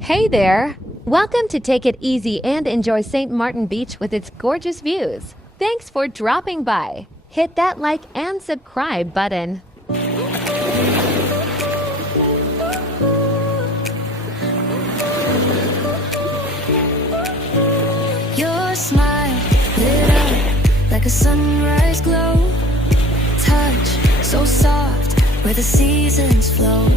Hey there! Welcome to Take It Easy and enjoy St. Martin Beach with its gorgeous views. Thanks for dropping by. Hit that like and subscribe button. Your smile lit up like a sunrise glow. Touch so soft where the seasons flow.